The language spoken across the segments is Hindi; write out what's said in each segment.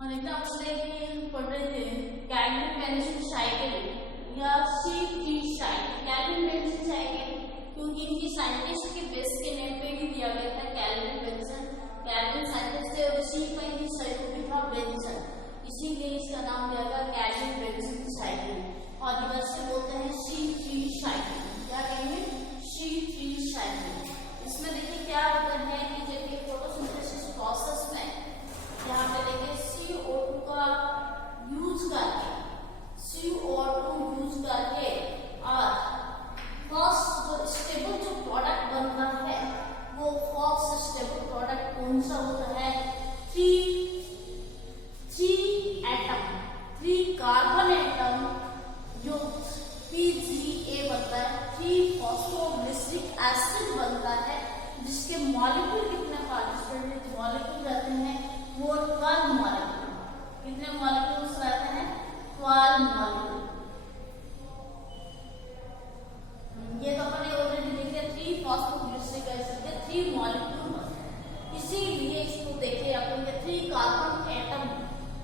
और एक पढ़ रहे थे कैल्विन बेंजामिन साइकिल या C3 cycle. Kelvin Benjamin cycle क्योंकि इनकी साइंटिस्ट के बेस के नेम पे ही दिया गया था कैल्विन बेंजामिन। कैल्विन साइंटिस्ट थे और इसी का ही सहयोगी था बेंजामिन, इसीलिए इसका नाम दिया गया कैल्विन बेंजामिन साइकिल। और इधर से बोलते हैं C3 साइकिल। क्या कहेंगे? C3 cycle. इसमें देखिए क्या होता है कि जब फोटोसिंथेसिस प्रोसेस में यहाँ पे देखिए CO2 का यूज करके और फर्स्ट जो स्टेबल जो प्रोडक्ट बनता है वो फर्स्ट स्टेबल प्रोडक्ट कौन सा होता है? 3 कार्बन एटम युक्त PGA बनता है, 3 फॉस्फोग्लिसरिक एसिड बनता है, जिसके मॉलिक्यूल कितने पार्टिसिपेंट मॉलिक्यूल रहते हैं? वो 12 मॉलिक्यूल। कितने मॉलिक्यूल्स रहते हैं? 12 मॉलिक्यूल। ये तो अपने ऑलरेडी देखिए 3 फॉस्फोग्लिसरिक एसिड के 3 मॉलिक्यूल बनते हैं, इसीलिए इसको देखिए अपन के 3 कार्बन एटम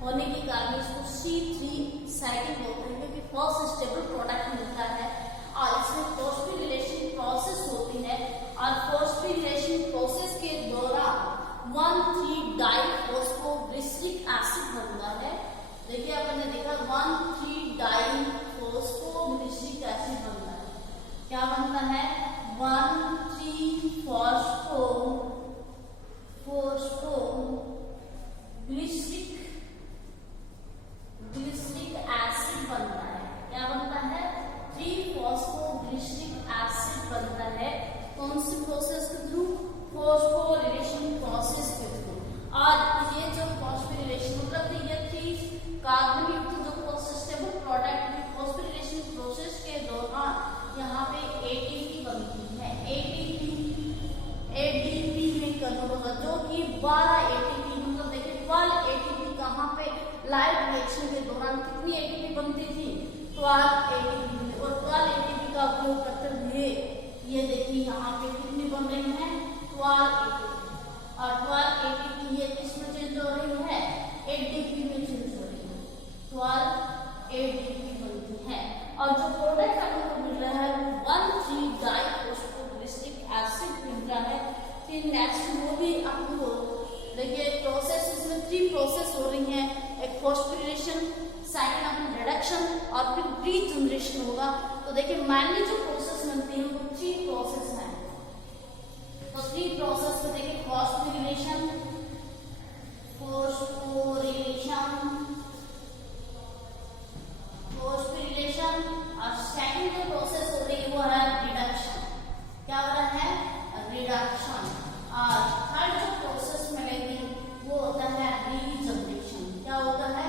होने के कारण इसको C3 साइकिल बोलते हैं, क्योंकि फर्स्ट स्टेबल प्रोडक्ट मिलता है और इसमें फॉस्फोरिलेशन प्रोसेस होती है और फॉस्फोरिलेशन प्रोसेस के दौरान 1,3-डाइफॉस्फोग्लिसरिक एसिड बनता है। देखिए अपन ने देखा 1,3-डाइफॉस्फोग्लिसरिक एसिड बनता है। क्या बनता है? 1,3-फॉस्फोग्लिसरिक एसिड बनता है। क्या बनता है? 3-फॉस्फोग्लिसरिक एसिड बनता है। कौन सी प्रोसेस के थ्रू? फॉस्फोरिलेशन प्रोसेस के थ्रू। और ये जो फॉस्फोरिलेशन मतलब ये 3 कार्बन युक्त जो स्टेबल प्रोडक्ट में फॉस्फोरिलेशन प्रोसेस के दौरान यहाँ पे ATP बनती है। ADP में कन्वर्ट होगा, जो कि 12 ATP मतलब देखिए 12 ATP कहाँ पे लाइट रिएक्शन के दौरान कितनी ATP बनती थी? 12 ATP। और 12 ATP का उपयोग करते हुए ये देखिए यहाँ पे कितनी बन रही है? 12 ATP। और 12 ATP ये किसमें चेंज हो रही है? ADP में चेंज हो रही है। 12 ADP बनती है और जो प्रोडक्ट हमें मिल रहा है वो 1,3-डाइफॉस्फोग्लिसरिक एसिड मिल रहा है। फिर नेक्स्ट वो भी आपको देखिए प्रोसेस, इसमें 3 प्रोसेस हो रही हैं, एक फॉस्फोरिलेशन, सेकंड अपनी रिडक्शन और फिर रीजनरेशन होगा। तो देखिए मेनली जो प्रोसेस बनती है वो 3 प्रोसेस है। तो 3 प्रोसेस में देखिए फॉस्फोरिलेशन और सेकंड जो प्रोसेस हो रही है वो है रिडक्शन। क्या हो रहा है? रिडक्शन। और थर्ड जो प्रोसेस मिलेगी वो होता है रीजनरेशन। क्या होता है?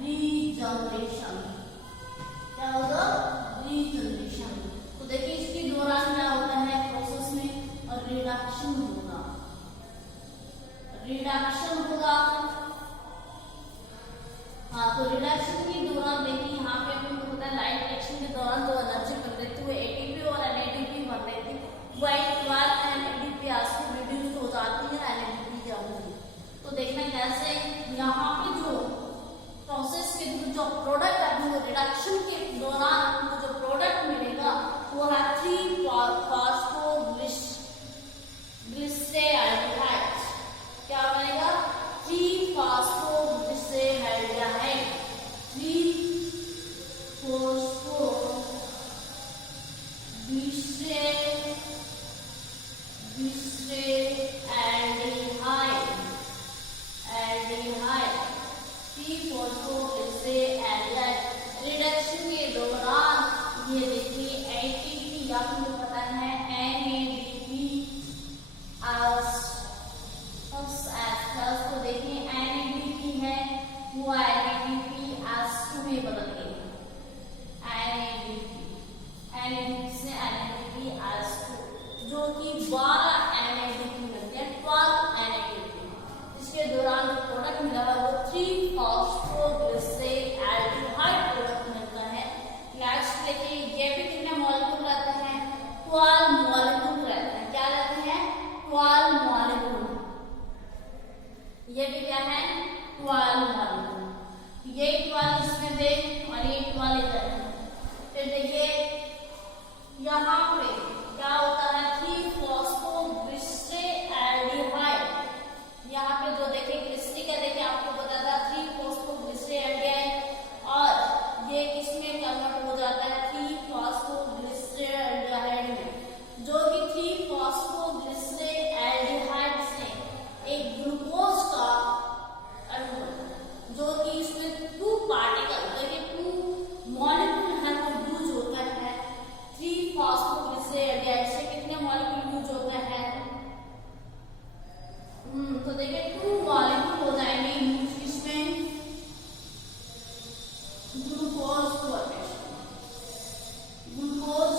रीजनरेशन। क्या होगा? रीजनरेशन। तो देखिए इसके दौरान क्या होता है प्रोसेस में? और रिडक्शन होगा। हाँ, तो रिडक्शन के दौरान देखिए यहाँ पे आपको पता है लाइट रिएक्शन के दौरान जो एनर्जी बन रही थी वो ATP और NADP बन रही थी, वो 12 NADP आजकल रिड्यूस हो जाती है, NADP क्या होगी। तो देखना कैसे यहाँ पे जो प्रोसेस के जो प्रोडक्ट आपको रिडक्शन के दौरान आपको जो प्रोडक्ट मिलेगा वो है 3-फॉस्फोग्लिसरेल्डिहाइड। क्या बनेगा? 3-फॉस्फोग्लिसरेल्डिहाइड। 3-फॉस्फोग्लिसरेल्डिहाइड। रिडक्शन के दौरान ये देखिए ATP आपको पता है NADP तो देखिए NADP है वो NADP S2 में बदल गई। NADP से NADP S2 जो कि 12 NADP मिलते हैं, 12 NADP। इसके दौरान जो प्रोडक्ट मिला है वो 3-फॉस्फोग्लिसरेल्डिहाइड प्रोडक्ट मिलता है। नेक्स्ट देखिए ये भी कितने मॉलिक्यूल रहते हैं? 12 मॉलिक्यूल रहते हैं। क्या रहते हैं? 12 मॉलिक्यूल। ये भी क्या है? 12 मॉलिक्यूल, ये 12 इसमें थे और ये 12 इधर है। फिर देखिए यहाँ पे क्या होता है 3-फॉस्फोग्लिसरेल्डिहाइड। यहाँ पे जो देखिए ग्लिसरिक है, देखिए आपको पता था 3-फॉस्फोग्लिसरेल्डिहाइड, और ये किसमें कन्वर्ट हो जाता है 3-फॉस्फोग्लिसरेल्डिहाइड में, जो कि 3-फॉस्फोग्लिसरेल्डिहाइड से एक ग्लूकोज का अणु बनता है, जो कि इसमें 2 पार्टिकल, देखिए 2 मॉलिक्यूल है वो यूज होता है 3-फॉस्फोग्लिसरेल्डिहाइड से। कितने मॉलिक्यूल यूज होते हैं? तो देखिए 2 मॉलिक्यूल हो जाएंगे यूज किसमें, ग्लूकोज फॉर्मेशन। ग्लूकोज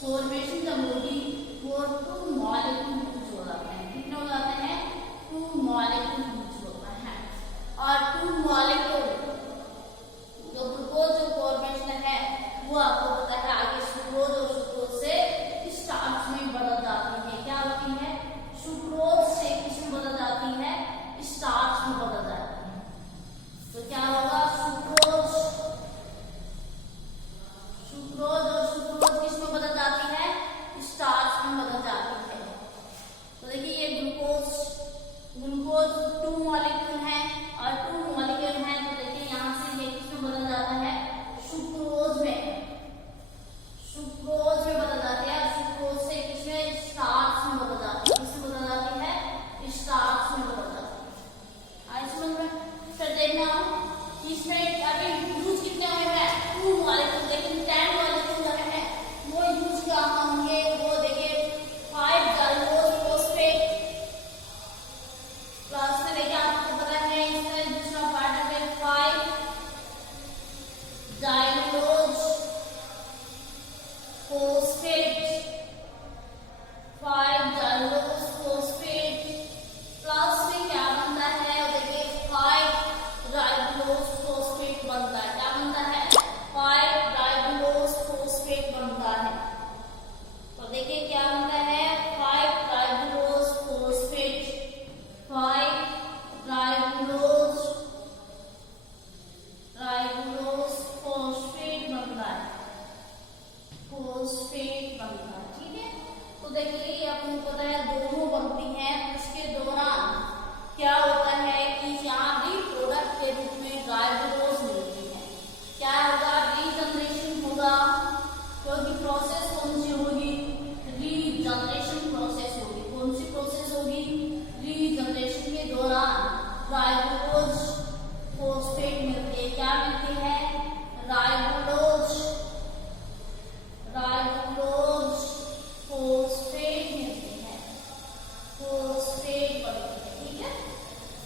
फॉर्मेशन जब होगी वो 2 मॉलिक्यूल यूज हो जाते हैं। कितने हो जाते हैं? 2 मॉलिक्यूल यूज होता है। और 2 मॉलिक्यूल जो ग्लूकोज जो फॉर्मेशन है वो आपको पता है आगे सुक्रोज और सुक्रोज से स्टार्च में बदल जाती है। क्या होती है? सुक्रोज से किसमें बदल जाती है? स्टार्च में बदल जाती है। तो क्या होगा? सुक्रोज और सुक्रोज किसमें बदल जाती है? स्टार्च में बदल जाती है। तो देखिए ये ग्लूकोज 2 मॉलिक्यूल है और 2 मॉलिक्यूल है, तो देखिए यहाँ से ये किसमें बदल जाता है? सुक्रोज में बदल जाती है। सुक्रोज से किसमें? स्टार्च में बदल जाती है। किसमें बदल जाती है? स्टार्च में बदल जाती है। आई समझ में? फिर देखना इसमें अभी यूज कितने हुए हैं? 2 मॉलिक्यूल, लेकिन 10 मॉलिक्यूल है वो यूज क्या होंगे? वो देखिए 5-डाइलोज फॉस्फेट क्लास में देखिए आपको पता है इसका दूसरा पार्ट है 5-डाइलोज फॉस्फेट। 5-डाइलोज फॉस्फेट प्लस में क्या बनता है? देखिए 5-राइबोलोज फॉस्फेट बनता है। क्या बनता है? 5-राइबोलोज फॉस्फेट बनता है। तो देखिए क्या बनता है? 5-राइबोलोज फॉस्फेट। 5-राइबोलोज फॉस्फेट बनता है। ठीक है। तो देखिए ये आपको पता है दोनों बनती हैं, उसके दौरान क्या होता है कि यहाँ भी प्रोडक्ट के रूप में राइबोलोज मिलती है। क्या होगा? रीजनरेशन होगा, क्योंकि प्रोसेस कौन सी होगी? रीजनरेशन प्रोसेस होगी। कौन सी प्रोसेस होगी? रीजनरेशन के दौरान राइबोलोज फॉस्फेट मिलती है। क्या मिलती है? राइबोलोज फॉस्फेट मिलती है। फॉस्फेट बनती है। ठीक है,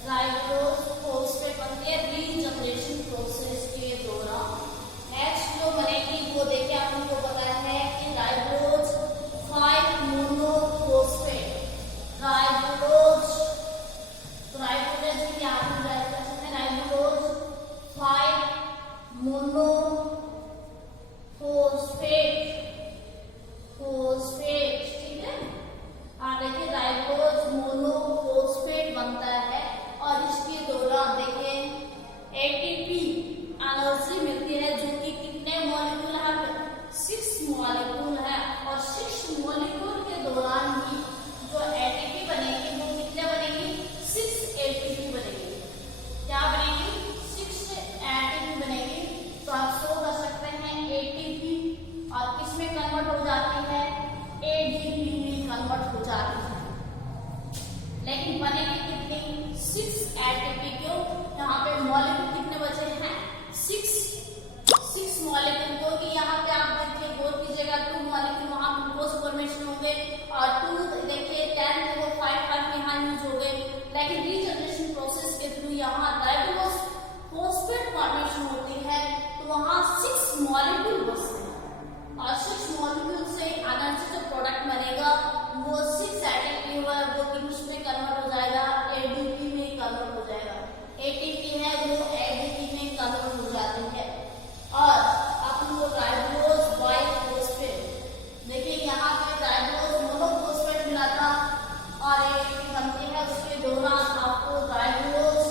राइबोलोज फॉस्फेट बनती है रीजनरेशन प्रोसेस के दौरान। नेक्स्ट जो बनेगी वो देखिए आपको पता है कि राइबोलोज 5-मोनोफॉस्फेट। राइबोलोज क्या आप ड्राइव कर सकते हैं? राइबोलोज 5-मोनोफॉस्फेट। ठीक है। देखिए राइबोलोज मोनोफॉस्फेट बनता है और इसके दौरान देखिए एटीपी एनर्जी मिलती है, जो कि कितने मॉलिक्यूल है? 6 मॉलिक्यूल है। और 6 मॉलिक्यूल के दौरान ही जो एटीपी बनेगी वो कितने बनेगी? 6 एटीपी बनेगी। क्या बनेगी? 6 एटीपी बनेगी। तो आप शो कर सकते हैं एटीपी और किसमें कन्वर्ट हो जाती है? एडीपी में कन्वर्ट हो जाती है। लेकिन बनेगी कितनी? 6 एटीपी। क्यों? यहाँ पे मॉलिक्यूल कितने बचे हैं? 6 मॉलिक्यूल। क्योंकि यहाँ पे आप देखिए गौर कीजिएगा 2 मॉलिक्यूल वहाँ ग्लूकोज फॉर्मेशन हो गए और 2 देखिए 10 को 5 यहाँ यूज हो गए। लेकिन रीजनरेशन प्रोसेस के थ्रू यहाँ राइबोलोज फॉस्फेट फॉर्मेशन होती है, तो वहाँ 6 मॉलिक्यूल बचते हैं और 6 मॉलिक्यूल से एनर्जी जो प्रोडक्ट बनेगा वो 6 एटीपी हुआ, वो किसमें कन्वर्ट हो जाएगा? एडीपी में कन्वर्ट हो जाएगा। एटीपी है वो एडीपी में कन्वर्ट हो जाती है। और अपन को राइबोलोज बाइफॉस्फेट, देखिए यहाँ पे राइबोलोज मोनोफॉस्फेट मिला था और एटीपी बनती है। उसके दौरान आपको राइबोलोज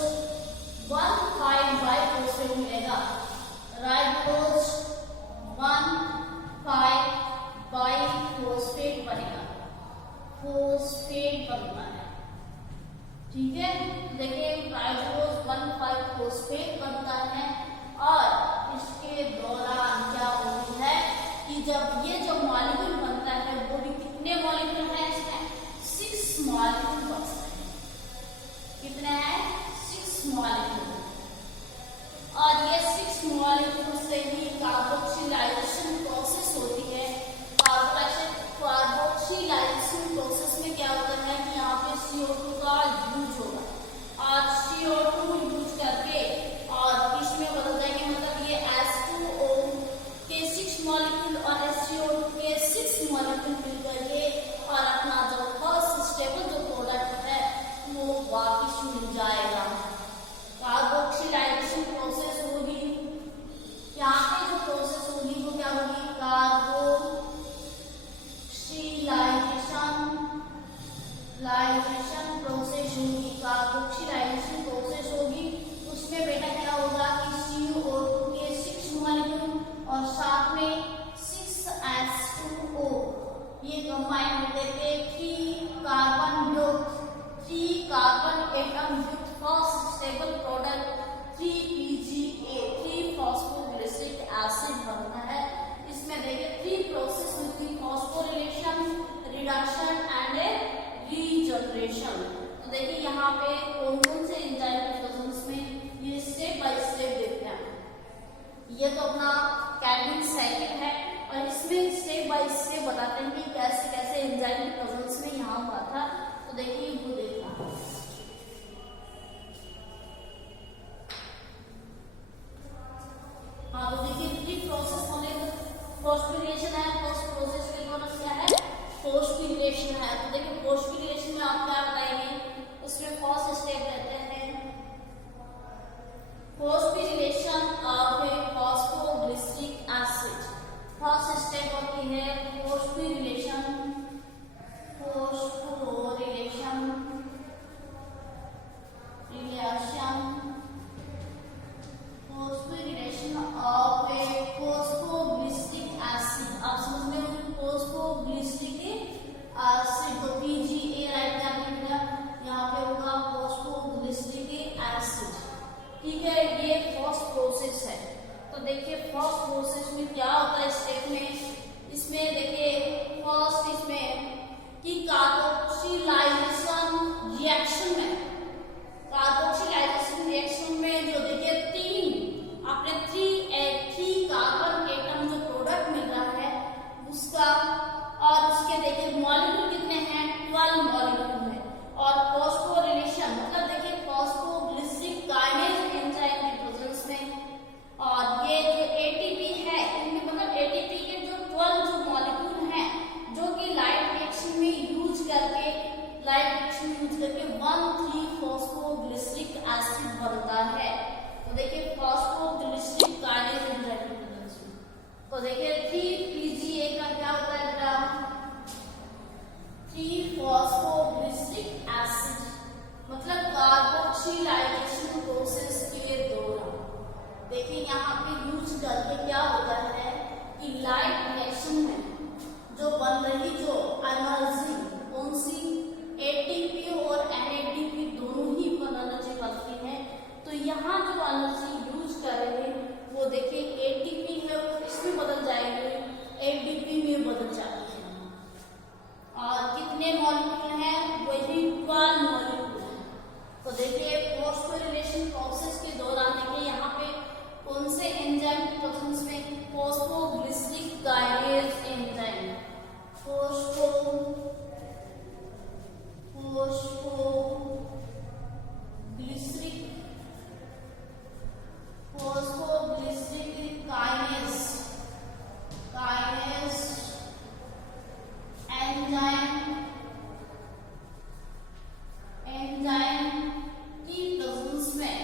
देखिए राइबोज 1,5-फोस्फेट बनता है और इसके दौरान क्या होती है कि जब ये जो मॉलिक्यूल बनता है वो भी कितने मॉलिक्यूल है, इसमें 6 मॉलिक्यूल बचते हैं। कितने हैं? 6 मॉलिक्यूल। और ये 6 मॉलिक्यूल से ही कार्बोक्सिलाइजेशन प्रोसेस होती है। कार्बोक्सिलाइजेशन प्रोसेस में क्या होता है कि यहाँ पे CO2 का यूज होगा और CO2 यूज करके और इसमें बदल जाएंगे, मतलब ये H2O के 6 मॉलिक्यूल और SiO2 के 6 मॉलिक्यूल मिल करके और अपना जो फर्स्ट स्टेबल जो प्रोडक्ट है वो वापिस मिल जाएगा। कार्बोक्सिलाइजेशन प्रोसेस होगी, यहाँ पे जो प्रोसेस होगी वो क्या होगी? कार्बोक्सिलाइजेशन प्रोसेस होगी। कार्बोक्सिलाइजेशन प्रोसेस होगी, उसमें बेटा क्या होगा कि CO2 के 6 मॉलिक्यूल और साथ में 6H2O ये कंबाइन होते थे 3 कार्बन एटम युक्त first stable product 3PGA 3 phosphoglyceric acid बनता है। इसमें देखिए 3 प्रोसेस होती है, फॉस्फोरिलेशन, रिडक्शन एंड रीजनरेशन। तो देखिए यहाँ पे कौन कौन से एंजाइम के प्रेजेंस में ये स्टेप बाय स्टेप देखते हैं। ये तो अपना कैडमिन साइकिल है और इसमें स्टेप बाय स्टेप बताते हैं कि कैसे कैसे एंजाइम के प्रेजेंस में यहाँ हुआ था। तो देखिए वो देखना, हाँ तो देखिए 3 प्रोसेस होने, फॉस्फोरिलेशन है, फर्स्ट प्रोसेस के कौन क्या है? फॉस्फोरिलेशन है। तो देखिए फॉस्फोरिलेशन में आप क्या बताएंगे? उसमें फर्स्ट स्टेप रहते हैं phosphorylation of A phosphoglyceric acid. First step होती है phosphorylation of A phosphoglyceric acid. आप समझ में फॉस्फोग्लिसरिक एसिड तो PGA राइट क्या लिखा यहाँ पे होगा फॉस्फोग्लिसरिक एसिड। ठीक है, ये फर्स्ट प्रोसेस है। तो देखिए फर्स्ट प्रोसेस में क्या होता है स्टेप में, इसमें देखिए फर्स्ट इसमें कि कार्बोक्सिलाइजेशन रिएक्शन में जो देखिए 3 कार्बन एटम जो प्रोडक्ट मिल रहा है उसका, और उसके देखिए मॉलिक्यूल कितने हैं? 12 मॉलिक्यूल है। और फॉस्फोरिलेशन मतलब देखिए फॉस्फोग्लिसरिक काइनेज एंजाइम के प्रेजेंस में, और ये जो ATP है इनमें मतलब ATP के जो 12 जो मॉलिक्यूल हैं जो कि लाइट रिएक्शन में यूज करके 1,3-फॉस्फोग्लिसरिक एसिड बनता है। तो देखिए फॉस्फोग्लिसरिक काइनेज एंजाइम के प्रेजेंस में, तो देखिए 3PGA का क्या होता है बेटा? 3-फॉस्फोग्लिसरिक एसिड, मतलब कार्बोक्सिलाइजेशन प्रोसेस के दौरान देखिए यहाँ पे यूज करके क्या होता है कि लाइट रिएक्शन में जो बन रही जो एनर्जी कौन सी? ATP और NADP दोनों ही एनर्जी बनती है। तो यहाँ जो एनर्जी यूज कर रहे हैं वो देखिए ATP है इसमें बदल जाएगी, ADP में बदल जाती है। और कितने मॉलिक्यूल हैं? वही 12 मॉलिक्यूल है। तो देखिए फॉस्फोरिलेशन प्रोसेस के दौरान देखिए यहाँ पे कौन से एंजाइम की प्रेजेंस में? Phosphoglyceric kinase enzyme, phosphoglyceric kinase enzyme की प्रेजेंस में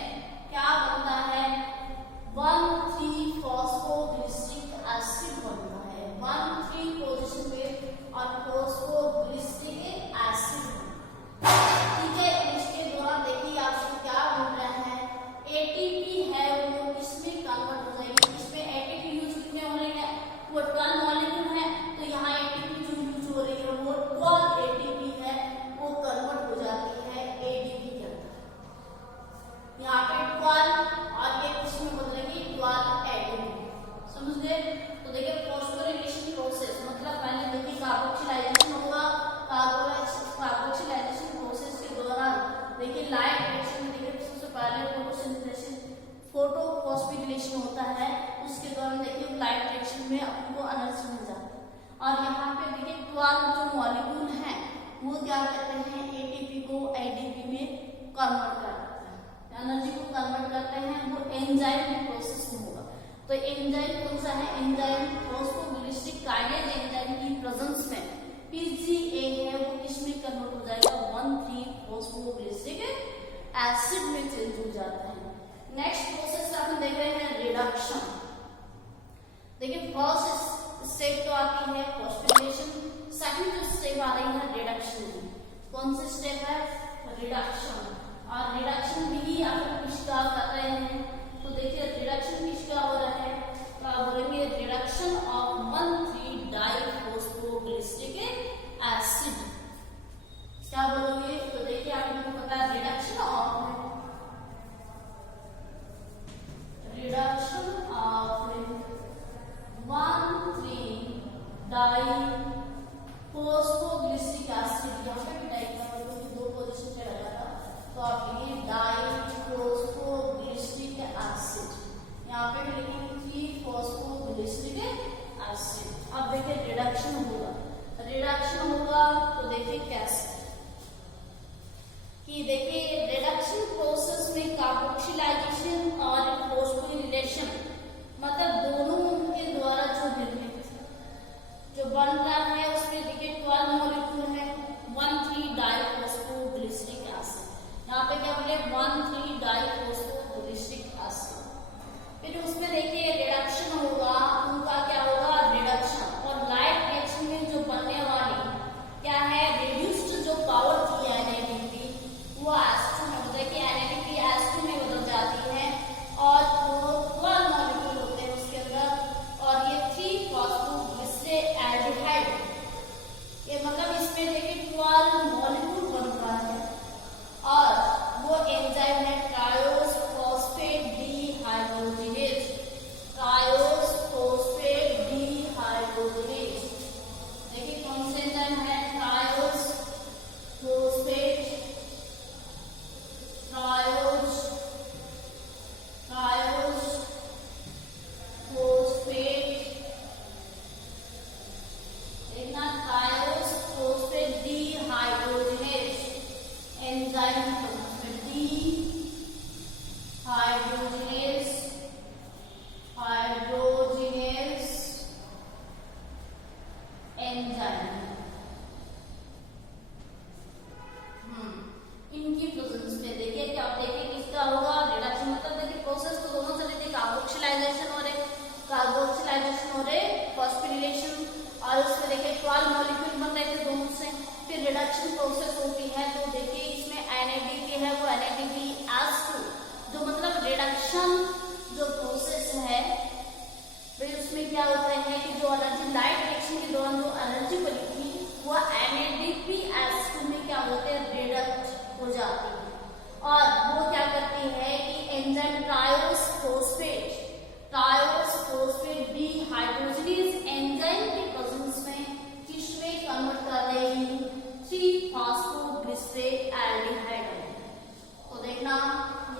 फोटो फॉस्फोरिलेशन होता है, उसके दौरान देखिए लाइट रिएक्शन में आपको एनर्जी मिल जाती है। और यहाँ पे देखिए 12 जो मॉलिक्यूल हैं वो क्या करते हैं, एटीपी को एडीपी में कन्वर्ट करते हैं, एनर्जी को कन्वर्ट करते हैं। वो एंजाइम प्रोसेस में होगा। तो एंजाइम कौन सा है, एंजाइम फॉस्फोग्लिसरिक काइनेज एंजाइम की प्रेजेंस में पीजीए है वो किसमें कन्वर्ट हो जाएगा, 1,3-फॉस्फोग्लिसरिक एसिड में चेंज हो जाता है। नेक्स्ट प्रोसेस अपन देख रहे हैं रिडक्शन। देखिए फर्स्ट स्टेप तो आती है फॉस्फोरिलेशन, सेकंड जो स्टेप आ रही है रिडक्शन की। कौन सी स्टेप है, रिडक्शन। और रिडक्शन भी आप किसका कर रहे हैं, तो देखिए रिडक्शन किसका हो रहा है, तो आप बोलेंगे रिडक्शन ऑफ 1,3-डाइफॉस्फोग्लिसरिक एसिड। क्या बोलोगे, तो देखिए आपको पता है रिडक्शन ऑफ 1,3-डाइफॉस्फोग्लिसरिक एसिड। यहाँ पे भी डाई का मतलब दो पोजीशन पे लगा था, तो आप लिखिए डाइफॉस्फोग्लिसरिक एसिड। यहाँ पे भी लिखिए 3-फॉस्फोग्लिसरिक एसिड। अब देखिए रिडक्शन होगा, रिडक्शन होगा तो देखिए कैसे, कि देखिए रिडक्शन प्रोसेस में कार्बोक्सिलाइजेशन और फॉस्फोरिलेशन मतलब दोनों के द्वारा जो निर्मित जो बन रहा है उसमें देखिए 12 मॉलिक्यूल है, 1,3-डाइफॉस्फोग्लिसरिक एसिड। यहाँ पे क्या बोले, 1,3-डाइफॉस्फोग्लिसरिक एसिड। फिर उसमें देखिए रिडक्शन होगा, उनका क्या होगा, रिडक्शन। और लाइट रिएक्शन में जो बनने वाली क्या है, रिड्यूस्ड जो पावर थी एनएडीपी वो एस2 में होता है, कि एनएडीपी एस2 में बदल जाती है। और वो 12 मॉलिक्यूल होते हैं उसके अंदर, और ये 3-फॉस्फोग्लिसरेट एल्डिहाइड, ये मतलब इसमें देखिए 12 मॉलिक्यूल बन रहा है। और वो एंजाइम है triose phosphate dehydrogenase, triose phosphate dehydrogenase. देखिए कौन से एंजाइम है, ट्रायोस फॉस्फेट देखना, triose phosphate dehydrogenase enzyme, hydrogenase enzyme. इनकी प्रेजेंस में देखिए क्या देखिए किसका होगा, रिडक्शन। मतलब देखिए प्रोसेस तो दोनों चले थे, कार्बोक्सिलाइजेशन और एक फॉस्फोरिलेशन। और उसमें देखिए 12 मॉलिक्यूल बन रहे थे दोनों से। फिर रिडक्शन प्रोसेस होती है, तो देखिए इसमें एनएडीपी है वो एनएडीपी एस2, जो मतलब रिडक्शन जो प्रोसेस है भाई उसमें क्या होता है कि जो एनर्जी लाइट रिएक्शन के दौरान जो एनर्जी बनी थी वो एनएडीपी एस2 में क्या होते हैं, रिडक्ट हो जाती है। और वो क्या करती है कि enzyme triose phosphate dehydrogenase enzyme की प्रेजेंस में किसमें कन्वर्ट कर देगी, 3-फॉस्फोग्लिसरेट एल्डिहाइड। तो देखना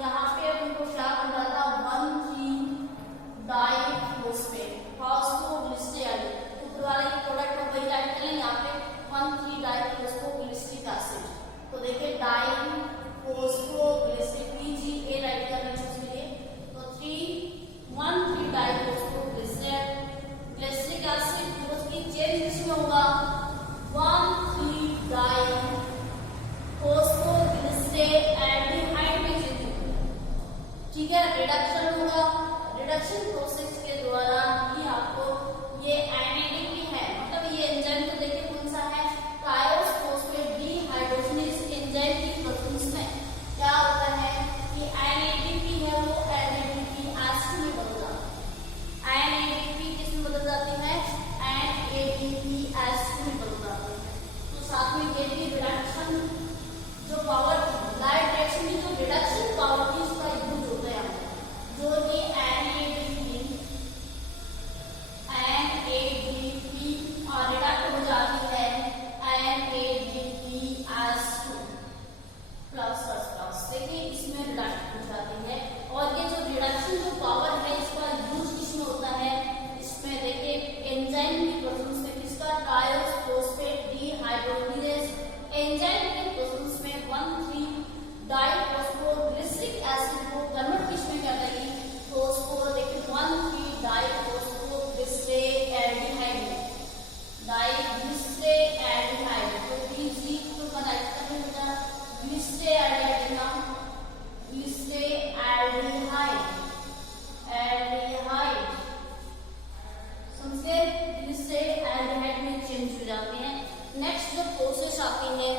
यहाँ पे उनको क्या करना था, 1,3-डाइफॉस्फेट फॉस्फोग्लिसरेट, ऊपर वाले की प्रोडक्ट हो गई से एल्डिहाइड में चेंज हो जाते हैं। नेक्स्ट जो प्रोसेस आती है